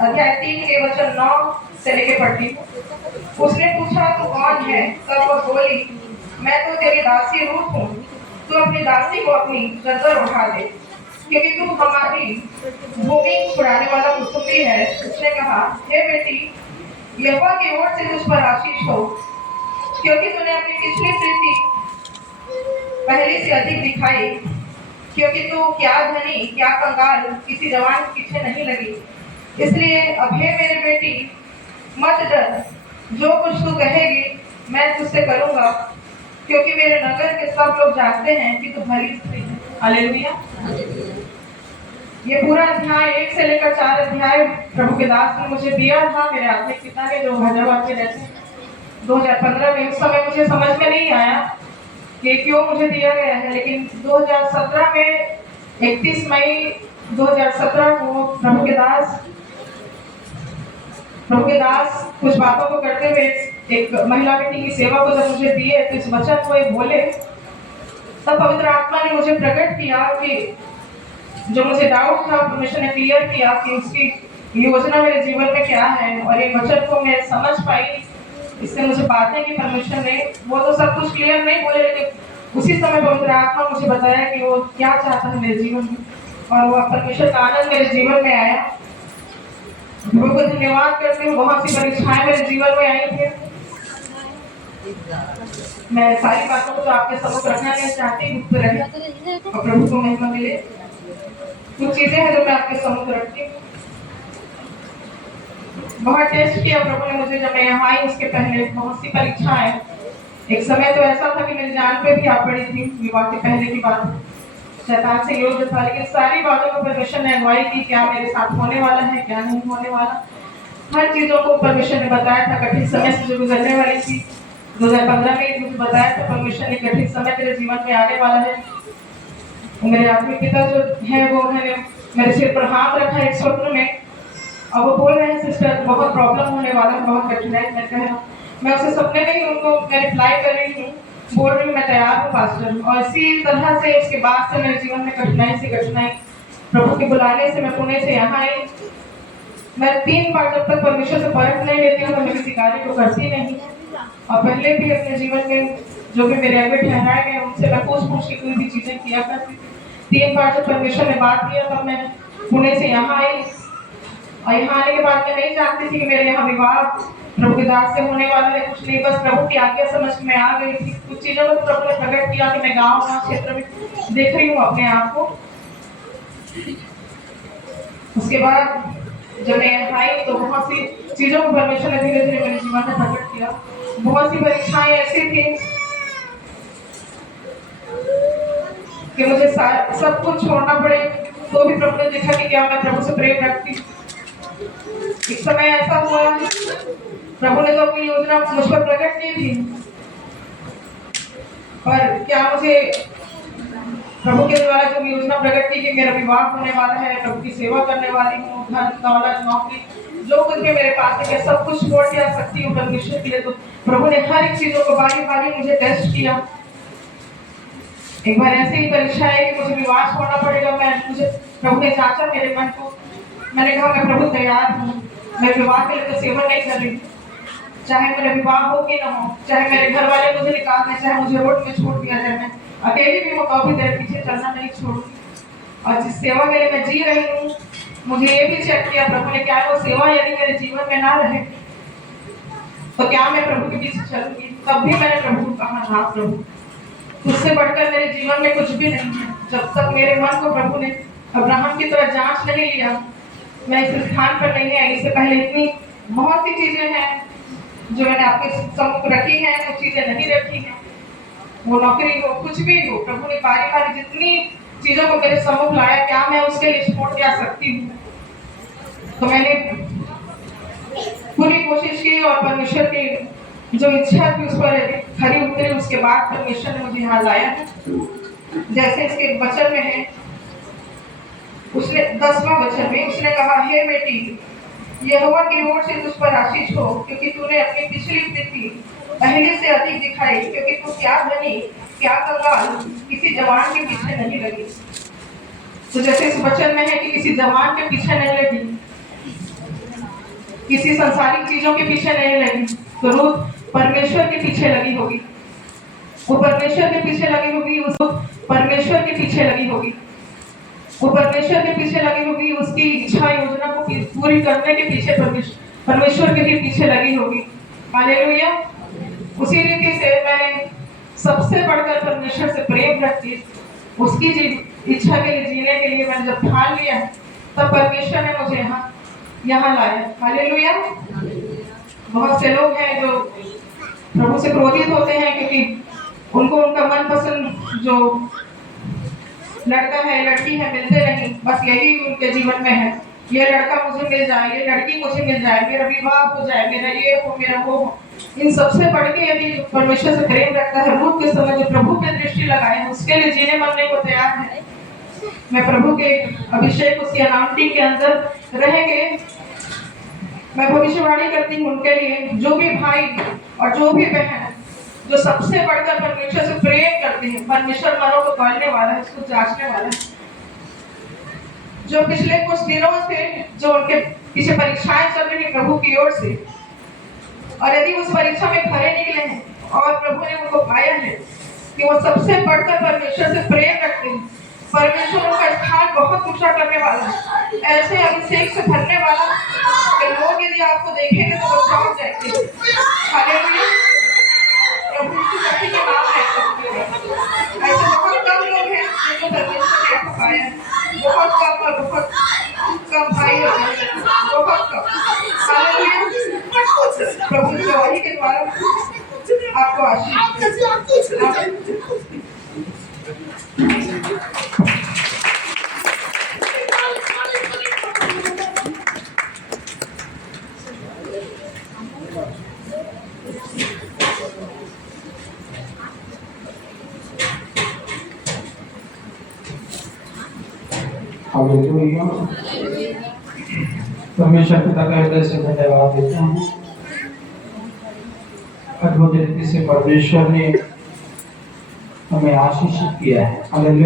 अध्याय 3 के वचन 9 से लेके पढ़ती हूँ। उसने पूछा तू कौन है? तब वह बोली मैं तो तेरी दासी रूथ हूँ, तू अपनी दासी को अपनी चद्दर उठा दे, क्योंकि तू हमारी भूमि छुड़ाने वाला कुटुंबी है। उसने कहा हे बेटी, यहोवा की ओर से तुझ पर आशीष हो, क्योंकि तूने अपनी पिछली प्रीति पहले से अधिक दिखाई, क्योंकि तू क्या धनी क्या कंगाल किसी जवान के पीछे नहीं लगी। इसलिए अब हे मेरी बेटी, मत डर, जो कुछ तू कहेगी मैं तुझसे करूंगा, क्योंकि मेरे नगर के सब लोग जानते हैं कि तू भली स्त्री है। हालेलुया। ये पूरा अध्याय 1 से लेकर 4 अध्याय प्रभु के दास ने मुझे दिया था, मेरे आत्मिक पिता ने, जो हैदराबाद में रहते हैं। 2015 में उस समय मुझे समझ में नहीं आया कि क्यों मुझे दिया गया है, लेकिन 2017 में 31 मई 2017 को प्रभु के दास कुछ बातों को करते हुए एक महिला मीटिंग की सेवा को जब मुझे दिए तो इस वचन को एक बोले, तब पवित्र आत्मा ने मुझे प्रकट किया कि जो मुझे डाउट था परमेश्वर ने क्लियर किया कि उसकी योजना मेरे जीवन में क्या है, और ये वचन को मैं समझ पाई। इससे मुझे बातें की परमेश्वर ने, वो तो सब कुछ क्लियर नहीं बोले, लेकिन उसी समय पवित्र आत्मा मुझे बताया कि वो क्या चाहता है मेरे जीवन में, और वो परमेश्वर का आनंद मेरे जीवन में आया। प्रभु को धन्यवाद करती हूँ। बहुत सी परीक्षाएं मेरे जीवन में आई थी, मैं सारी बातों को तो आपके सम्मुख रखना नहीं चाहती, गुप्त रहे और प्रभु को महिमा मिले। कुछ चीजें हैं जो मैं आपके सम्मुख रखती हूँ। बहुत टेस्ट किया प्रभु ने मुझे, जब मैं यहाँ आई उसके पहले बहुत सी परीक्षाएं। एक समय तो ऐसा था कि मेरी जान पे भी आ पड़ी थी, विवाह के पहले की बात, शैतान से युद्ध था, लेकिन सारी बातों को परमेश्वर ने अगुवाई की, क्या मेरे साथ होने वाला है क्या नहीं होने वाला, हर चीजों को परमेश्वर ने बताया था। कठिन समय से जो गुजरने वाली थी 2015 में मुझे बताया था परमेश्वर ने, कठिन समय मेरे जीवन में आने वाला है। मेरे आत्मिक पिता जो है वो उन्होंने मेरे सिर पर हाथ रखा एक स्वप्न में, और वो बोल रहे हैं सिस्टर बहुत प्रॉब्लम होने वाला है, बहुत कठिनाई। मैं उसे सपने में ही उनको मैं रिप्लाई कर रही हूँ, बोल रही हूँ मैं तैयार हूँ पास्टर। और इसी तरह से उसके बाद से मेरे जीवन में कठिनाई से कठिनाई, प्रभु के बुलाने से मैं पुणे से यहाँ आई। मैं 3 बार जब तक परमेश्वर से परख नहीं लेती हूँ तो मैं किसी कार्य को करती नहीं, और पहले भी अपने जीवन में जो भी मेरे अगे ठहराए गए उनसे मैं पूछ के कोई भी चीजें किया करती। 3 बार जब परमेश्वर ने बात किया तब मैं पुणे से यहाँ आई, और यहाँ आने के बाद मैं नहीं जानती थी कि मेरे यहाँ विवाह प्रभु के दास से होने वाला है, कुछ नहीं, बस प्रभु की आज्ञा समझ में आ गई थी। कुछ चीजों को प्रभु ने प्रकट किया कि मैं गाँव क्षेत्र में देख रही हूँ अपने आप को। उसके बाद जब मैं यहाँ आई तो बहुत सी चीजों को परमेश्वर ने धीरे धीरे मेरे जीवन में प्रकट किया। बहुत सी परीक्षाएं ऐसी थी कि मुझे सब कुछ छोड़ना पड़े, तो भी प्रभु ने देखा कि क्या मैं प्रभु से प्रेम रखती। एक समय ऐसा हुआ, प्रभु ने तो अपनी योजना मुझ पर प्रकट की थी, पर क्या मुझे प्रभु के द्वारा जो योजना प्रकट की कि मेरा विवाह होने वाला है, प्रभु की सेवा करने वाली हूँ, धन दौलत नौकरी जो कुछ भी मेरे पास है मैं सब कुछ छोड़ के आ सकती हूँ परमेश्वर के लिए। तो प्रभु ने हर एक चीजों को बारी बारी मुझे टेस्ट किया। एक बार ऐसे ही परीक्षा है कि मुझे विवाह छोड़ना पड़ेगा। मुझे प्रभु ने जांचा मेरे मन को, मैंने कहा मैं प्रभु तैयार हूँ, मैं विवाह के लिए तो सेवा नहीं कर रही, चाहे मेरा विवाह हो कि ना हो, चाहे मेरे घर वाले मुझे निकाल दें, चाहे मुझे रोड में छोड़ दिया जाए, मैं अकेली भी हूँ तो भी तेरे पीछे चलना नहीं छोड़ूंगी। और जिस सेवा के लिए मैं जी रही हूँ, मुझे ये भी चेक किया प्रभु ने, क्या वो सेवा यदि मेरे जीवन में ना रहे तो क्या मैं प्रभु के पीछे चलूंगी। तब भी मैंने प्रभु को कहा हाँ प्रभु, उससे बढ़कर मेरे जीवन में कुछ भी नहीं है। जब तक मेरे मन को प्रभु ने अब्राहम की तरह जांच नहीं लिया, मैं इस स्थान पर नहीं आई। इससे पहले इतनी बहुत सी चीजें हैं जो मैंने आपके सम्मुख रखी हैं, कुछ चीजें नहीं रखी हैं, वो नौकरी हो कुछ भी हो, प्रभु ने बारी बारी जितनी चीजों को मेरे सम्मुख लाया, क्या मैं उसके लिए छोड़ के आ सकती हूँ। तो मैंने पूरी कोशिश की और परमेश्वर की जो इच्छा थी उस पर खरी उतरी। उसके बाद परमेश्वर ने मुझे यहाँ लाया है। जैसे इसके वचन में है, उसने 10वां वचन में उसने कहा हे बेटी, यहोवा की ओर से तुझ पर आशीष हो, क्योंकि तूने अपनी पिछली प्रीति पहले से अधिक दिखाई, क्योंकि तू क्या धनी क्या कंगाल किसी जवान के पीछे नहीं लगी। तो जैसे इस वचन में है कि किसी जवान के पीछे नहीं लगी, किसी संसारिक चीजों के पीछे नहीं लगी, तो रूथ परमेश्वर के पीछे लगी होगी। वो परमेश्वर के पीछे लगी होगी, उसको परमेश्वर के पीछे लगी होगी, वो परमेश्वर के पीछे लगी होगी, उसकी इच्छा योजना को पूरी करने के पीछे परमेश्वर के ही पीछे लगी होगी। हालेलुया। उसी रीति से मैंने सबसे बढ़कर परमेश्वर से प्रेम रखती, उसकी इच्छा के लिए जीने के लिए मैंने जब ठान लिया, तब परमेश्वर ने मुझे यहाँ लाया। हालेलुया। बहुत से लोग हैं जो प्रभु से क्रोधित होते हैं क्योंकि उनको उनका मनपसंद जो लड़का है लड़की है मिलते नहीं, बस यही उनके जीवन में है, ये लड़का मुझे मिल जाए, ये लड़की मुझे मिल जाए, मेरा विवाह हो जाए, मेरा ये हो, मेरा वो हो। इन सबसे बढ़ के यदि परमेश्वर से प्रेम रखता है, रूथ के समय जो प्रभु पे दृष्टि लगाए हैं, उसके लिए जीने मरने को तैयार है। मैं प्रभु के अभिषेक, उसकी अनाउंटिंग के अंदर रहेंगे। मैं भविष्यवाणी करती हूँ उनके लिए, जो भी भाई और जो भी बहन जो सबसे बढ़कर परमेश्वर से प्रेम करते हैं, परमेश्वर मनों को तौलने वाला है, उसको जांचने वाला है। जो पिछले कुछ दिनों से जो उनके पीछे परीक्षाएं चल रही प्रभु की ओर से, और यदि उस परीक्षा में खरे निकले हैं और प्रभु ने उनको पाया है कि वो सबसे बढ़कर परमेश्वर से प्रेम रखते हैं, परमेश्वर उनका स्थान बहुत ऊंचा करने वाला है, ऐसे अभिषेक से भरने वाला कि लोग यदि आपको देखेंगे तो वो चौंक जाएंगे। हालेलुया। प्रभु की शक्ति के नाम है। ऐसे बहुत कम लोग हैं जिनको परमेश्वर ने आपको पाया है, बहुत कम और बहुत कम भाई और बहुत कम। हालेलुया। प्रभु की गवाही के द्वारा आपको आशीष। हालेलुया। परमेश्वर पिता का हृदय से धन्यवाद देते हैं। अद्भुत रीति से परमेश्वर ने हमें आशीषित किया है। हालेलुया।